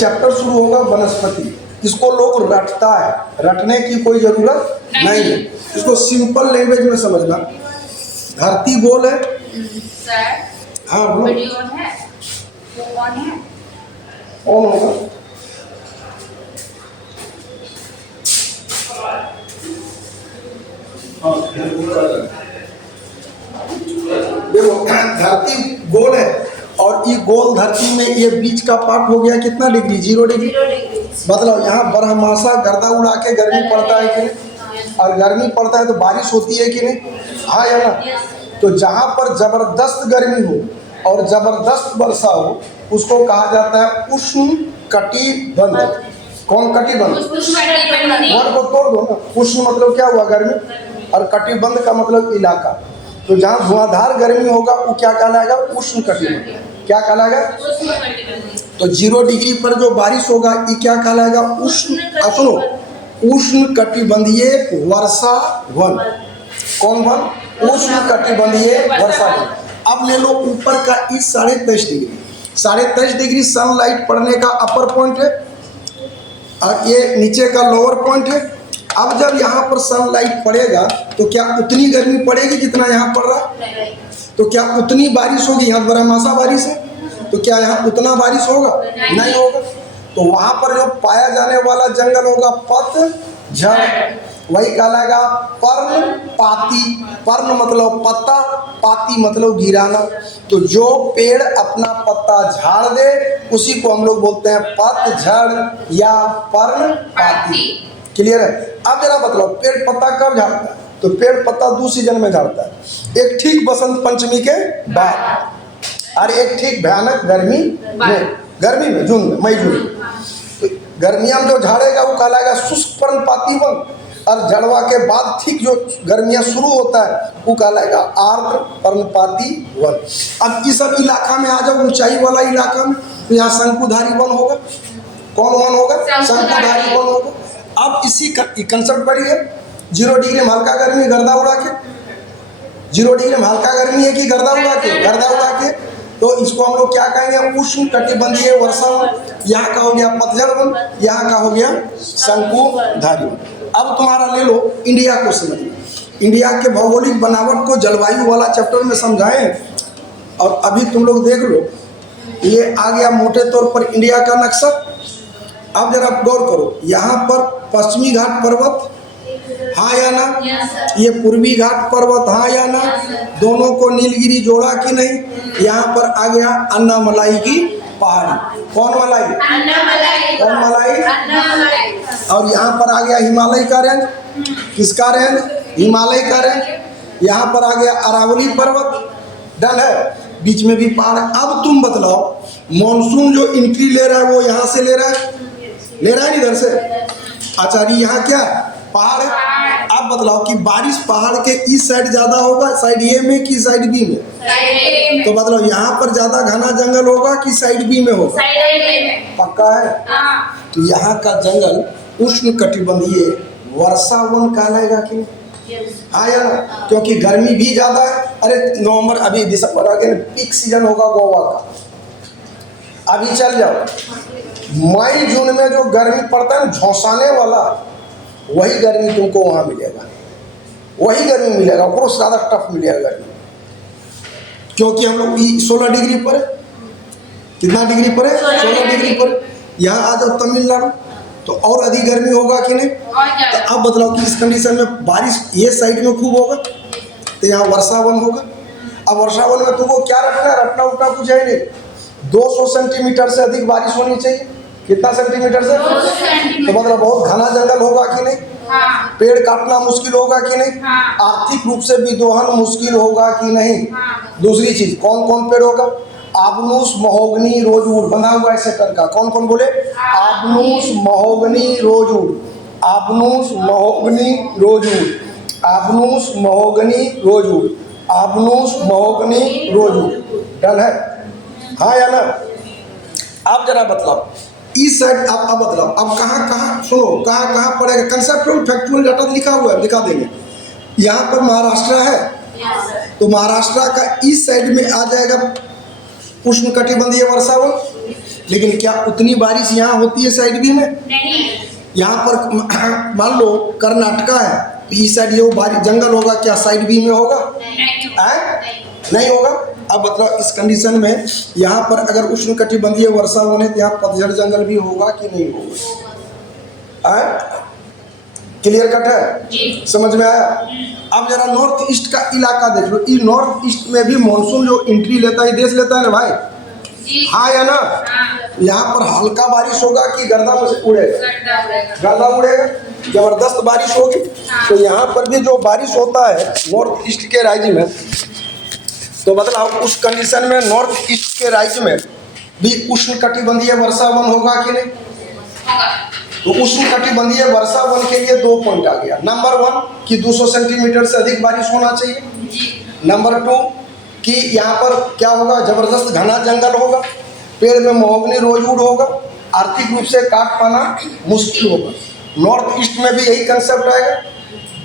Chapter शुरू होगा वनस्पति। इसको लोग रटता है, रटने की कोई जरूरत नहीं है, इसको सिंपल लैंग्वेज में समझना। धरती गोल है। सर, हाँ बोलो। वीडियो ऑन है? वो ऑन है? ऑन होगा। देखो धरती गोल है और ये गोल धरती में ये बीच का पार्ट हो गया कितना डिग्री? 0 डिग्री। 0 डिग्री। मतलब यहाँ बरहमासा गर्दा उड़ा के गर्मी पड़ता है कि नहीं? और गर्मी पड़ता है तो बारिश होती है कि नहीं? हाँ या ना? तो जहाँ पर जबरदस्त गर्मी हो और जबरदस्त वर्षा हो उसको कहा जाता है उष्ण कटिबंध। कौन कटिबंध? वन को तोड़ दो ना। उष्ण मतलब क्या हुआ? गर्मी। और कटिबंध का मतलब इलाका। तो जहाँ धुआंधार गर्मी होगा वो क्या कहलाएगा? उष्ण कटिबंध। क्या कहलाएगा? तो 0 डिग्री पर जो बारिश होगा ये क्या कहलाएगा? उष्ण। सुनो, उष्ण कटिबंधीय वर्षा वन। कौन वन? उष्ण कटिबंधीय वर्षा वन। अब ले लो ऊपर का इस 23.5 डिग्री। 23.5 डिग्री सनलाइट पड़ने का अपर पॉइंट है और ये नीचे का लोअर पॉइंट है। अब जब यहाँ पर सनलाइट पड़ेगा तो क्या उतनी गर्मी पड़ेगी जितना यहाँ पड़ रहा है? तो क्या उतनी बारिश होगी? यहाँ बरहमासा बारिश है तो क्या यहाँ उतना बारिश होगा? नहीं होगा। तो वहाँ पर जो पाया जाने वाला जंगल होगा पतझड़, वही कहलाएगा पर्णपाती। पर्ण मतलब पत्ता, पाती मतलब गिराना। तो जो पेड़ अपना पत्ता झाड़ दे उसी को हम लोग बोलते हैं पतझड़ या पर्णपाती। क्लियर है? अब जरा बतलाओ पेड़ पत्ता कब झाड़ता है? तो पेड़ पत्ता 2 सीजन में झाड़ता है। एक ठीक बसंत पंचमी के बाद और एक ठीक भयानक गर्मी में जून में, मई जून। तो गर्मियाँ में जो झाड़ेगा वो कहलाएगा शुष्क पर्णपाती वन और जड़वा के बाद ठीक जो गर्मियाँ शुरू होता है वो कहलाएगा आर्द्र पर्णपाती वन। अब इस सब इलाका में आ जाओ, ऊंचाई वाला इलाका में, तो यहाँ शंकुधारी वन होगा। कौन वन होगा? शंकुधारी वन होगा। अब इसी कंसेप्ट बढ़ी है। 0 डिग्री में हल्का गर्मी गर्दा उड़ा के, 0 डिग्री में हल्का गर्मी है कि गर्दा उड़ा के? गर्दा उड़ा के। तो इसको हम लोग क्या कहेंगे? उष्ण कटिबंधीय वर्षा वन। यहाँ का हो गया पतझड़ वन, यहाँ का हो गया शंकुधारी वन। अब तुम्हारा ले लो इंडिया को समझिए। इंडिया के भौगोलिक बनावट को जलवायु वाला चैप्टर में समझाएं और अभी तुम लोग देख लो ये आ गया मोटे तौर पर इंडिया का नक्शा। अब जरा गौर करो, यहाँ पर पश्चिमी घाट पर्वत, हाँ या ना? ये पूर्वी घाट पर्वत, हाँ या ना? दोनों को नीलगिरी जोड़ा कि नहीं? यहाँ पर आ गया अन्नामलाई की पहाड़ी। कौन मलाई? कौन मलाई? और यहाँ पर आ गया हिमालय का रेंज। किसका रेंज? हिमालय का रेंज। यहाँ पर आ गया अरावली पर्वत। डन है? बीच में भी पहाड़। अब तुम बतलाओ मॉनसून जो एंट्री ले रहा है वो यहाँ से ले रहा है इधर से। अच्छा यहाँ क्या है? पहाड़ है। अब बतलाओ कि बारिश पहाड़ के इस साइड ज्यादा होगा, साइड ए में कि साइड बी में? तो मतलब यहाँ पर ज्यादा घना जंगल होगा कि साइड बी में होगा? पक्का है? तो यहाँ का जंगल उष्ण कटिबंधीय वर्षा वन कहलाएगा कि नहीं? हाँ या ना? क्योंकि गर्मी भी ज्यादा है। अरे नवंबर अभी दिसंबर आगे पीक सीजन होगा गोवा का। अभी चल जाओ मई जून में जो गर्मी पड़ता है झोंसाने वाला, वही गर्मी तुमको वहाँ मिलेगा, वही गर्मी मिलेगा, बहुत ज़्यादा टफ मिलेगा गर्मी। क्योंकि हम लोग 16 डिग्री पर है। कितना डिग्री पर है? 16 डिग्री पर। यहाँ आ जाओ तमिलनाडु तो और अधिक गर्मी होगा कि नहीं? तो अब बतलाओ कि इस कंडीशन में बारिश ये साइड में खूब होगा तो यहाँ वर्षा वन होगा। अब वर्षा वन में तुमको क्या रटना उठना कुछ है नहीं। 200 सेंटीमीटर से अधिक बारिश होनी चाहिए। कितना सेंटीमीटर से? तो मतलब बहुत घना जंगल होगा कि नहीं? पेड़ काटना मुश्किल होगा कि नहीं? आर्थिक रूप से विद्रोहन मुश्किल होगा कि नहीं? दूसरी चीज कौन कौन पेड़ होगा? आबनूस, महोगनी, रोजवुड बना हुआ है सेटर का। कौन कौन बोले? आबनूस, महोगनी, रोजवुड। आबनूस, महोगनी, रोजवुड। आबनूस, महोगनी, रोजवुड। आबनूस, महोगनी, रोजवुड। डन है? हाँ या ना? आप जरा बतलाओ इस साइड। आप बतलाओ अब कहाँ सुनो कहाँ पड़ेगा? कंसेप्चुअल फैक्चुअल डाटा लिखा हुआ है, दिखा देंगे। यहाँ पर महाराष्ट्र है तो महाराष्ट्र का इस साइड में आ जाएगा उष्ण कटिबंधीय वर्षा वन। लेकिन क्या उतनी बारिश यहाँ होती है साइड बी में? नहीं। यहाँ पर मान लो कर्नाटका है तो इस साइड ये बारिश जंगल होगा, क्या साइड बी में होगा? नहीं। नहीं होगा। अब मतलब इस कंडीशन में यहाँ पर अगर उष्णकटिबंधीय वर्षा होने तो यहाँ पतझड़ जंगल भी होगा कि नहीं होगा? क्लियर कट है? जी। समझ में आया? अब जरा नॉर्थ ईस्ट का इलाका देख लो। ये नॉर्थ ईस्ट में भी मानसून जो एंट्री लेता है, देश लेता है ना भाई, जी। हाँ या ना? हाँ। यहाँ पर हल्का बारिश होगा कि गर्दा में से उड़ेगा? गर्दा उड़ेगा। गर्दा उड़ेगा। जबरदस्त बारिश होगी। तो यहाँ पर भी जो बारिश होता है नॉर्थ ईस्ट के राज्य में, तो मतलब उस कंडीशन में नॉर्थ ईस्ट के राज्य में भी उष्णकटिबंधीय वर्षा वन होगा कि नहीं? होगा। तो उष्णकटिबंधीय वर्षा वन के लिए 2 पॉइंट आ गया। नंबर 1 कि 200 सेंटीमीटर से अधिक बारिश होना चाहिए। जी। नंबर 2 कि यहाँ पर क्या होगा, जबरदस्त घना जंगल होगा, पेड़ में महोगनी रोजवुड होगा, आर्थिक रूप से काट पाना मुश्किल होगा। नॉर्थ ईस्ट में भी यही कंसेप्ट आएगा।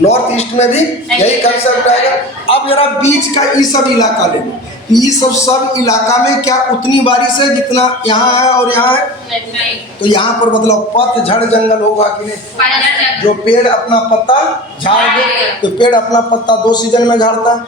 नॉर्थ ईस्ट में भी यही कंसेप्ट आएगा। अब जरा बीच का ये सब इलाका ले लो। ये सब इलाका में क्या उतनी बारिश है जितना यहाँ है और यहाँ है? नहीं। तो यहाँ पर मतलब पतझड़ जंगल होगा कि नहीं? पतझड़। जो पेड़ अपना पत्ता झाड़ दे, तो पेड़ अपना पत्ता 2 सीजन में झाड़ता है,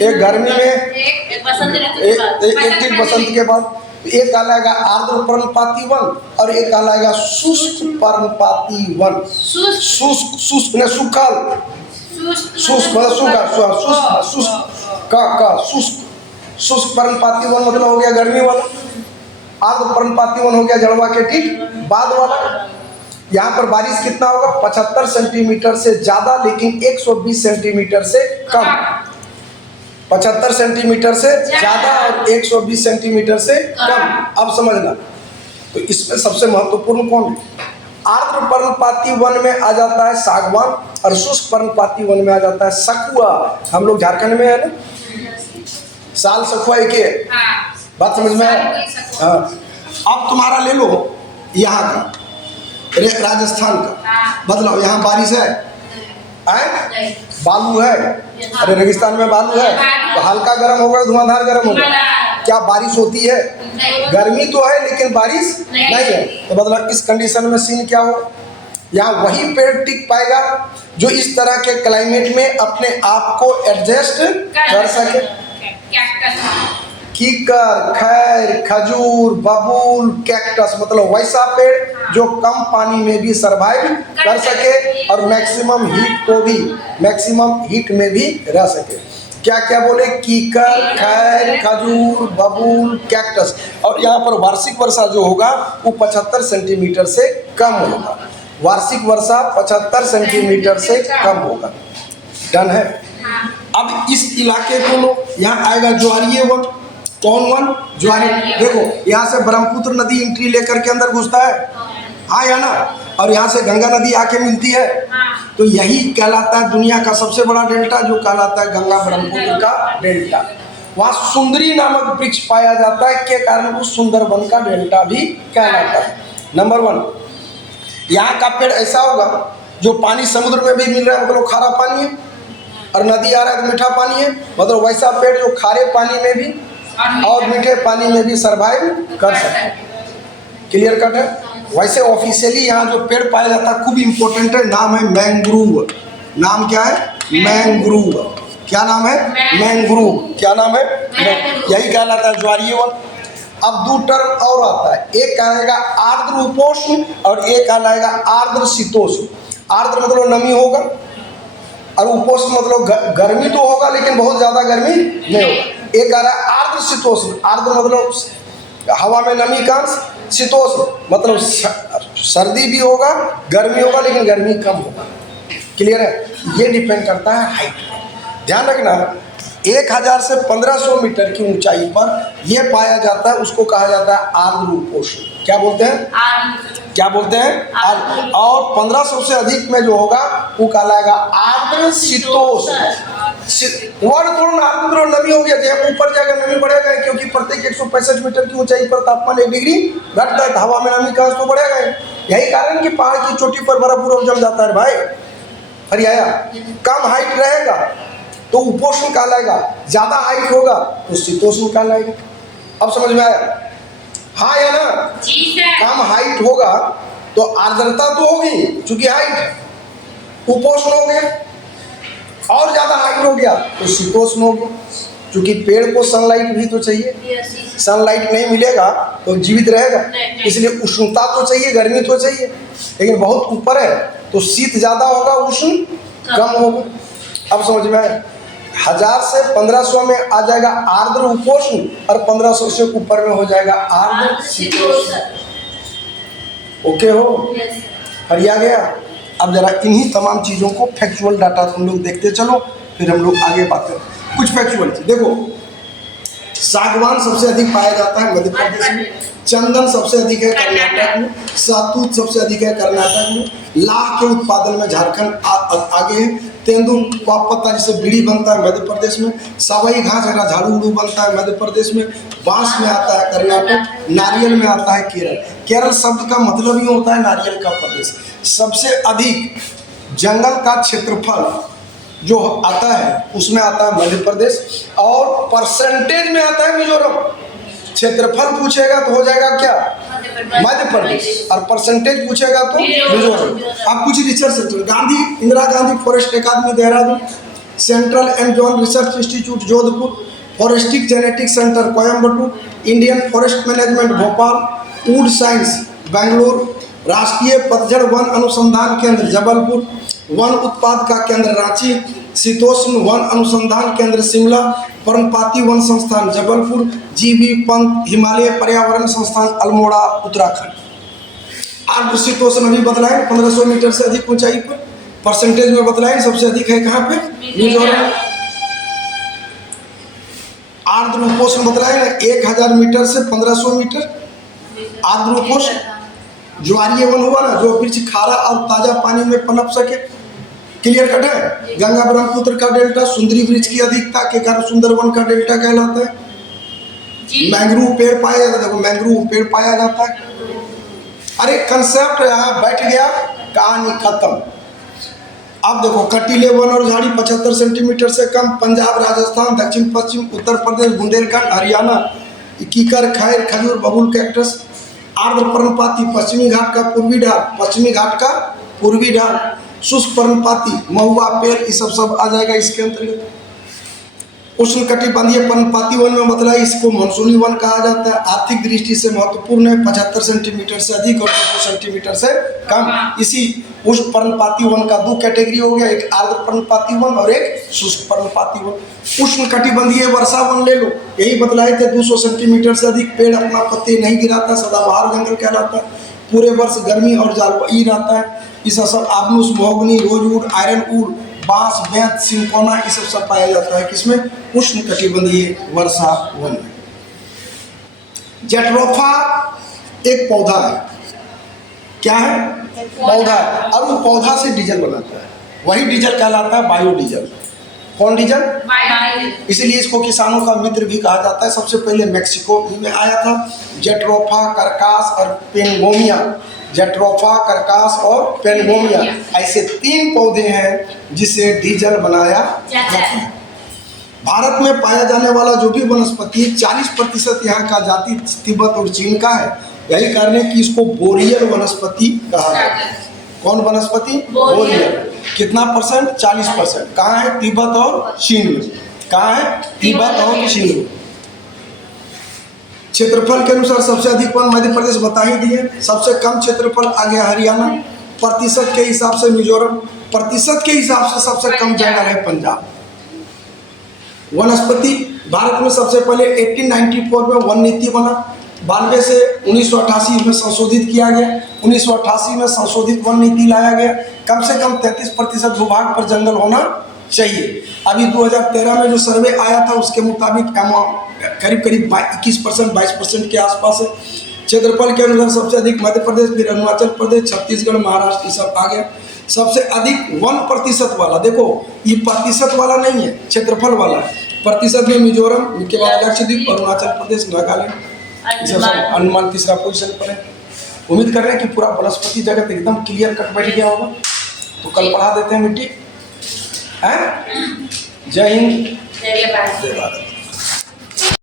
एक गर्मी में, एक बसंत ऋतु के बाद। एक ठीक बसंत के बाद। एक कहलाएगा आर्द्र पर्णपाती वन और एक कहलाएगा शुष्क पर्णपाती वन। शुष्क ने सूखल, शुष्क मतलब सूखा, शुष्क पर्णपाती वन मतलब हो गया गर्मी वाला, आर्द्र पर्णपाती वन हो गया जड़वा के ठीक बाद वाला। यहाँ पर बारिश कितना होगा? 75 सेंटीमीटर से ज्यादा, लेकिन 120 सेंटीमीटर से कम। 75 सेंटीमीटर से ज्यादा और 120 सेंटीमीटर से कम। अब समझना, तो इसमें सबसे महत्वपूर्ण कौन है? आर्द्र पर्णपाती वन में आ जाता है सागवान और शुष्क पर्णपाती वन में आ जाता है सखुआ। हम लोग झारखंड में है ना, साल सखुआ एक ही है। बात समझ में आया? हाँ। अब तुम्हारा ले लो यहाँ का, राजस्थान का, बदलाओ यहाँ बारिश है, बालू है, अरे रेगिस्तान में बालू है, तो हल्का गर्म होगा, धुआंधार गर्म होगा। क्या बारिश होती है? गर्मी तो है लेकिन बारिश नहीं है। तो मतलब इस कंडीशन में सीन क्या होगा? यहाँ वही पेड़ टिक पाएगा जो इस तरह के क्लाइमेट में अपने आप को एडजस्ट कर सके। कीकर, खैर, खजूर, बबूल, कैक्टस मतलब वैसा पेड़ जो कम पानी में भी सरवाइव कर सके और मैक्सिमम हीट में भी रह सके। क्या क्या बोले? कीकर, खैर, खजूर, बबूल, कैक्टस। और यहाँ पर वार्षिक वर्षा जो होगा वो 75 सेंटीमीटर से कम होगा। वार्षिक वर्षा 75 सेंटीमीटर से कम होगा। डन है? अब इस इलाके को लो, यहाँ आएगा ज्वारीय वन। कौन वन? ज्वारी। देखो यहाँ से ब्रह्मपुत्र नदी एंट्री लेकर के अंदर घुसता है, हाँ या ना? और यहाँ से गंगा नदी आके मिलती है। तो यही कहलाता है दुनिया का सबसे बड़ा डेल्टा, जो कहलाता है गंगा ब्रह्मपुत्र का डेल्टा। वहाँ सुंदरी नामक वृक्ष पाया जाता है के कारण उस सुंदरबन का डेल्टा भी कहलाता है। नंबर 1, यहाँ का पेड़ ऐसा होगा जो पानी समुद्र में भी मिल रहा है, मतलब खारा पानी है, और नदी आ रहा है तो मीठा पानी है, मतलब वैसा पेड़ जो खारे पानी में भी और मीठे पानी में भी सर्वाइव कर सकते। क्लियर कट है? वैसे ऑफिशियली यहाँ जो पेड़ पाया जाता है खूब इंपॉर्टेंट है, नाम है मैंग्रोव। नाम क्या है? मैंग्रोव। क्या नाम है? मैंग्रोव। क्या नाम है? यही कहलाता है ज्वारीय वन। अब 2 टर्म और आता है, एक कहलाएगा आर्द्र उपोष्ण और एक कहलाएगा आर्द्र शीतोष्ण। आर्द्र मतलब नमी होगा और उपोष्ण मतलब गर्मी तो होगा लेकिन बहुत ज्यादा गर्मी नहीं होगा। एक आ रहा है आर्द्र शीतोष्ण। आर्द्र मतलब हवा में नमी का अंश, शीतोष्ण मतलब सर्दी भी होगा, गर्मी होगा लेकिन गर्मी कम होगा। क्लियर है? ये डिपेंड करता है हाइट पर। ध्यान रखना, 1000 से 1500 मीटर की ऊंचाई पर यह पाया जाता है, उसको कहा जाता है आर्द्र उपोष्ण। क्या बोलते हैं? क्या बोलते हैं? आर्द्र। और 1500 से अधिक में जो होगा वो कहलाएगा आर्द्र शीतोष्ण। वर्ड थोड़ा आर्द्र नमी हो गया, जब ऊपर जाएगा नमी बढ़ेगा, क्योंकि प्रत्येक 165 मीटर की ऊंचाई पर तापमान 1 डिग्री घटता है, हवा में नमी का अंश तो बढ़ेगा। यही कारण कि पहाड़ की चोटी पर बर्फ पूरा जम जाता है भाई। हरियाया कम हाइट रहेगा तो उपोष्ण कहलाएगा, ज्यादा हाइट होगा तो शीतोष्ण कहलाएगा। अब समझ में आया? हाँ या ना? जी सर। कम हाइट होगा तो आर्द्रता तो होगी, चूंकि हाइट है। उपोष्ण हो गया, और ज्यादा हाइट हो गया तो शीतोष्ण हो गया, क्योंकि पेड़ को सनलाइट भी तो चाहिए। सनलाइट नहीं मिलेगा तो जीवित रहेगा, इसलिए उष्णता तो चाहिए, गर्मी तो चाहिए। लेकिन बहुत ऊपर है तो शीत ज्यादा होगा, उष्ण कम होगा। अब समझ में आया? 1000 से 1500 में आ जाएगा आर्द्र उपोष्ण, और 1500 से ऊपर में हो जाएगा आर्द्र शीतोष्ण। ओके हो? हरिया गया। अब जरा इन्हीं तमाम चीज़ों को फैक्चुअल डाटा तुम लोग देखते चलो, फिर हम लोग आगे बात करें। कुछ फैक्चुअल देखो, सागवान सबसे अधिक पाया जाता है मध्य प्रदेश में, चंदन सबसे अधिक है कर्नाटक में, सातूत सबसे अधिक है कर्नाटक में, लाख के उत्पादन में झारखंड आगे है, तेंदुपत्ता जिसे बीड़ी बनता है मध्य प्रदेश में, सवाई घास झाड़ू उड़ू बनता है मध्य प्रदेश में, बांस में आता है कर्नाटक, नारियल में आता है केरल। केरल शब्द का मतलब ही होता है नारियल का प्रदेश। सबसे अधिक जंगल का क्षेत्रफल जो आता है उसमें आता है मध्य प्रदेश, और परसेंटेज में आता है मिजोरम। क्षेत्रफल पूछेगा तो हो जाएगा क्या? मध्य प्रदेश, और परसेंटेज पूछेगा तो मिजोरम। अब कुछ research centre, Gandhi Indira Gandhi forest academy Dehradun, central arid zone research institute Jodhpur, forest genetic centre Coimbatore, Indian forest management Bhopal, wood science Bengaluru, राष्ट्रीय पतझड़ वन अनुसंधान केंद्र जबलपुर, वन उत्पाद का केंद्र रांची, शीतोष्ण वन अनुसंधान केंद्र शिमला, पर्णपाती वन संस्थान जबलपुर, जीबी पंत हिमालय पर्यावरण संस्थान अल्मोड़ा उत्तराखंड। आर्द्र शीतोष्ण अभी बतलाएं 1500 मीटर से अधिक ऊंचाई पर, परसेंटेज में बतलाएं सबसे अधिक है कहाँ पे? मिजोरम। आर्द्र उपोष्ण बतलाएं 1000 मीटर से 1500 मीटर। आर्द्र उपोष्ण ज्वारीय वन हुआ ना, जो वृक्ष खारा और ताजा पानी में पनप सके। क्लियर कट है? गंगा ब्रह्मपुत्र का डेल्टा सुंदरी वृक्ष की अधिकता के कारण सुंदरवन का डेल्टा कहलाता है। मैंग्रोव पेड़ पाया जाता है, देखो मैंग्रोव पेड़ पाया जाता है। अरे कंसेप्ट यहाँ बैठ गया, कहानी खत्म। अब देखो कटीले वन और झाड़ी 75 सेंटीमीटर से कम, पंजाब, राजस्थान, दक्षिण पश्चिम, उत्तर प्रदेश, बुंदेलखंड, हरियाणा, कीकर, खैर, खजूर, बबूल, कैक्टस। आर्द्र पर्णपाती पश्चिमी घाट का पूर्वी ढाल, पश्चिमी घाट का पूर्वी ढाल। शुष्क पर्णपाती महुआ, पेड़, ये सब आ जाएगा इसके अंतर्गत। उष्ण कटिबंधीय पर्णपाती वन में मतलब इसको मानसूनी वन कहा जाता है। आर्थिक दृष्टि से महत्वपूर्ण है, 75 सेंटीमीटर से अधिक और 200 सेंटीमीटर से कम। इसी उष्ण पर्णपाती वन का दो कैटेगरी हो गया, एक आर्द्र पर्णपाती वन और एक शुष्क पर्णपाती वन। उष्ण कटिबंधीय वर्षा वन ले लो, यही बतलाए थे 200 सेंटीमीटर से अधिक, पेड़ अपना पत्ते नहीं गिराता, सदाबहार जंगल कहलाता है। पूरे वर्ष गर्मी और जाड़वाई रहता है। इस सब आबनूस, महोगनी, रोजवुड, आयरन वुड, बांस, बेंत, सिंकोना, ये सब पाया जाता है किसमें? उष्ण कटिबंधीय वर्षा वन में। जेट्रोफा एक पौधा है, क्या है? पौधा है, और वो पौधा से डीजल बनाता है, वही डीजल कहलाता है बायोडीजल। कौन डीजल? इसलिए इसको किसानों का मित्र भी कहा जाता है। सबसे पहले मैक्सिको में आया था। जेट्रोफा, करकास और पेनगोमिया। जेट्रोफा, करकास और पेनगोमिया, ऐसे 3 पौधे हैं जिससे डीजल बनाया जाता है। भारत में पाया जाने वाला जो भी वनस्पति 40% यहाँ का जाति तिब्बत और चीन का है। यही कारण है कि इसको बोरियल वनस्पति कहा जाता है। कौन वनस्पति? बोरियल। कितना परसेंट? 40%। कहाँ है? तिब्बत और चीन में। कहाँ है? तिब्बत और चीन में। क्षेत्रफल के अनुसार सबसे अधिक वन मध्य प्रदेश बता ही दिए, सबसे कम क्षेत्रफल आ गया हरियाणा, प्रतिशत के हिसाब से मिजोरम, प्रतिशत के हिसाब से सबसे कम जगह है पंजाब। वनस्पति भारत में सबसे पहले 1894 में वन नीति बना, 92 से 1988 में संशोधित किया गया। 1988 में संशोधित वन नीति लाया गया। कम से कम 33% भूभाग पर जंगल होना चाहिए। अभी 2013 में जो सर्वे आया था उसके मुताबिक करीब 21%, 22% के आसपास है। क्षेत्रफल के अनुसार सबसे अधिक मध्य प्रदेश, फिर अरुणाचल प्रदेश, छत्तीसगढ़, महाराष्ट्र, ये सब आ गया। सबसे अधिक 1% वाला, देखो ये प्रतिशत वाला नहीं है, क्षेत्रफल वाला। प्रतिशत में मिजोरम, उसके बाद लक्षद्वीप, अरुणाचल प्रदेश, नागालैंड, अंडमान तीसरा पोजीशन पर है। उम्मीद कर रहे हैं कि पूरा वनस्पति जगत एकदम क्लियर कट बैठ गया होगा। तो कल पढ़ा देते हैं मिट्टी है। जय हिंद, जय भारत। जय भारत।